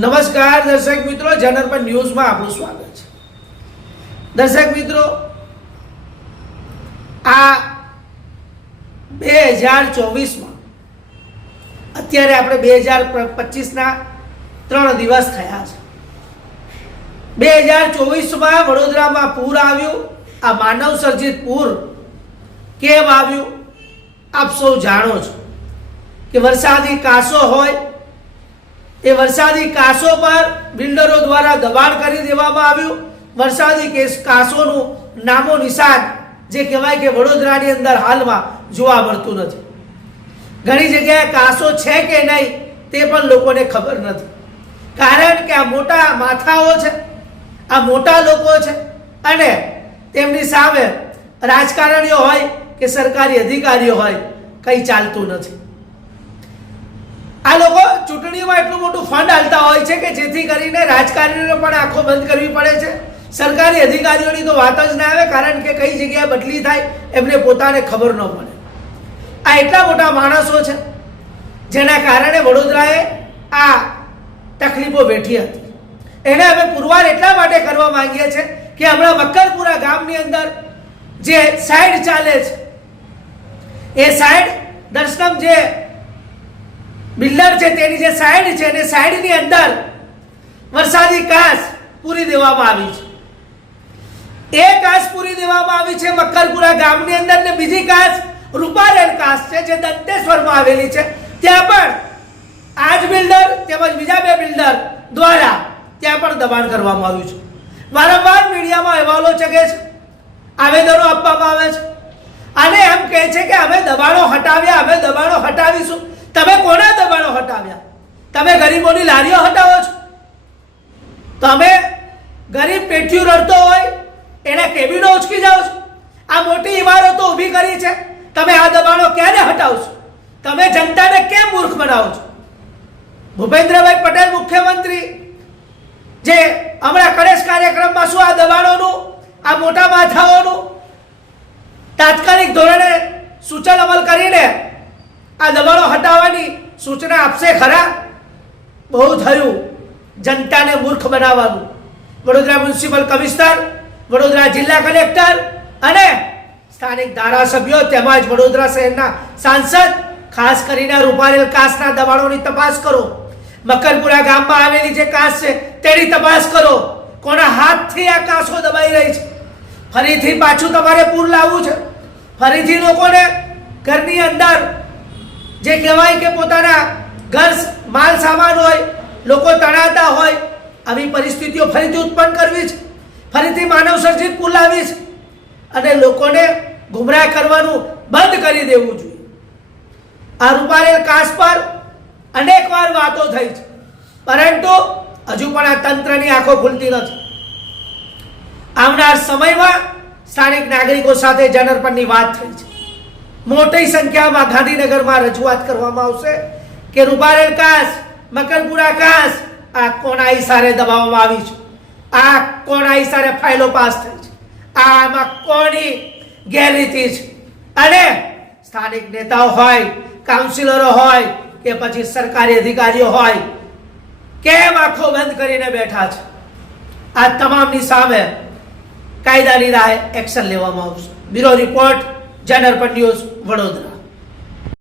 નમસ્કાર દર્શક મિત્રો જનરપન ન્યૂઝમાં આપણું સ્વાગત છે. દર્શક મિત્રો, આ બે હજાર ચોવીસમાં અત્યારે આપણે બે હજાર પચીસના ત્રણ દિવસ થયા છે. બે હજાર ચોવીસમાં વડોદરામાં પૂર આવ્યું, આ માનવ સર્જિત પૂર કેમ આવ્યું, આપ સૌ જાણો છો કે વરસાદી કાસો હોય એ વરસાદી કાસો પર બિલ્ડરો દ્વારા દબાણ કરી દેવામાં આવ્યું. વરસાદી કેસ કાસોનું નામો નિશાન જે કહેવાય કે વડોદરાની અંદર હાલમાં જોવા મળતું નથી. ઘણી જગ્યાએ કાસો છે કે નહીં તે પણ લોકોને ખબર નથી. કારણ કે આ મોટા માથાઓ છે, આ મોટા લોકો છે અને તેમની સામે રાજકારણીઓ હોય કે સરકારી અધિકારીઓ હોય કંઈ ચાલતું નથી. આ લોકો ચૂંટણીમાં એટલું મોટું ફંડ હાલતા હોય છે કે જેથી કરીને રાજકારણીઓને પણ આંખો બંધ કરવી પડે છે. સરકારી અધિકારીઓની તો વાત જ ના આવે, કારણ કે કઈ જગ્યાએ બદલી થાય એમને પોતાને ખબર ન પડે. આ એટલા મોટા માણસો છે, જેના કારણે વડોદરાએ આ તકલીફો વેઠી હતી. એને અમે પુરવાર એટલા માટે કરવા માંગીએ છીએ કે હમણાં મક્કરપુરા ગામની અંદર જે સાઈડ ચાલે છે, એ સાઈડ દર્શનમ જે બિલ્ડર છે, તેની જે સાઈડ છે એને સાઈડની અંદર વરસાદી કાચ પૂરી દેવામાં આવી છે. એ કાચ પૂરી દેવામાં આવી છે મકરપુરા ગામની અંદર ને બીજી કાચ રૂપારેલ કાચ છે, જે દંતેશ્વરમાં આવેલી છે. ત્યાં પણ આજ બિલ્ડર તેમજ બીજા બે બિલ્ડર દ્વારા ત્યાં પણ દબાણ કરવામાં આવ્યું છે. વારંવાર મીડિયામાં અહેવાલો છે, આવેદનો આપવામાં આવે છે. અને એમ કહે છે કે અમે દબાણો હટાવ્યા, અમે દબાણો હટાવીશું. તમે કોના દબાણો હટાવ્યા? તમે ગરીબોની લારીઓ હટાવો છો? તમે ગરીબ પેઠિયું રડતો હોય, એને કેબિનો ઉચકી જાઓ છો? આ મોટી ઇમારતો ઊભી કરી છે. તમે આ દબાણો ક્યારે હટાવશો તમે જનતાને કેમ મૂર્ખ બનાવો છો? ભૂપેન્દ્રભાઈ પટેલ મુખ્યમંત્રી, જે હમણાં ગણેશ કાર્યક્રમમાં શું આ દબાણોનું, આ મોટા માથાઓનું તાત્કાલિક ધોરણે સૂચન અમલ કરીને આ દબાણો હટાવવાની સૂચના આપશે ખરા? બહુ થયું. જનતાને મૂર્ખ બનાવવાનું. વડોદરા મ્યુનિસિપલ કમિશનર, વડોદરા જિલ્લા કલેક્ટર અને સ્થાનિક ધારાસભ્યો તેમજ વડોદરા શહેરના સાંસદ, ખાસ કરીને રૂપારેલ કાસના દબાણોની તપાસ કરો. મકરપુરા ગામમાં આવેલી જે કાસ છે, તેની તપાસ કરો. કોના હાથથી આ કાસો દબાઈ રહી છે? ફરીથી પાછું તમારે પૂર લાવવું છે. ફરીથી લોકોને ઘરની અંદર જે કહેવાય કે પોતાના ઘર, માલ, સામાન હોય, લોકો તણાતા હોય, આવી પરિસ્થિતિઓ ફરીથી ઉત્પન્ન કરવી છે. ફરીથી માનવ સર્જિત પુલ લાવી છે. અને લોકોને ગુમરાહ કરવાનું બંધ કરી દેવું જોઈએ. આ રૂપારેલ કાસ પર અનેકવાર વાતો થઈ છે. પરંતુ હજુ પણ આ તંત્રની આંખો ખુલતી નથી. આવનાર સમયમાં સ્થાનિક નાગરિકો સાથે જનરપણની વાત થઈ છે. મોટી સંખ્યામાં ગાંધીનગરમાં રજૂઆત કરવામાં આવશે કે રૂપારેલ કાસ, મકરપુરા કાસ, આ કોના ઇશારે દબાવવામાં આવી છે? આ કોના ઇશારે ફાઇલો પાસ થઈ છે? આમાં કોની ગેરરીતિ છે? અને સ્થાનિક નેતાઓ હોય, કાઉન્સિલરો હોય કે પછી સરકારી અધિકારીઓ હોય, કેમ આંખો બંધ કરીને બેઠા છે? આ તમામની સામે કાયદાની રાહે એક્શન લેવામાં આવશે. બ્યુરો રિપોર્ટ જનરપન ન્યૂઝ વડોદરા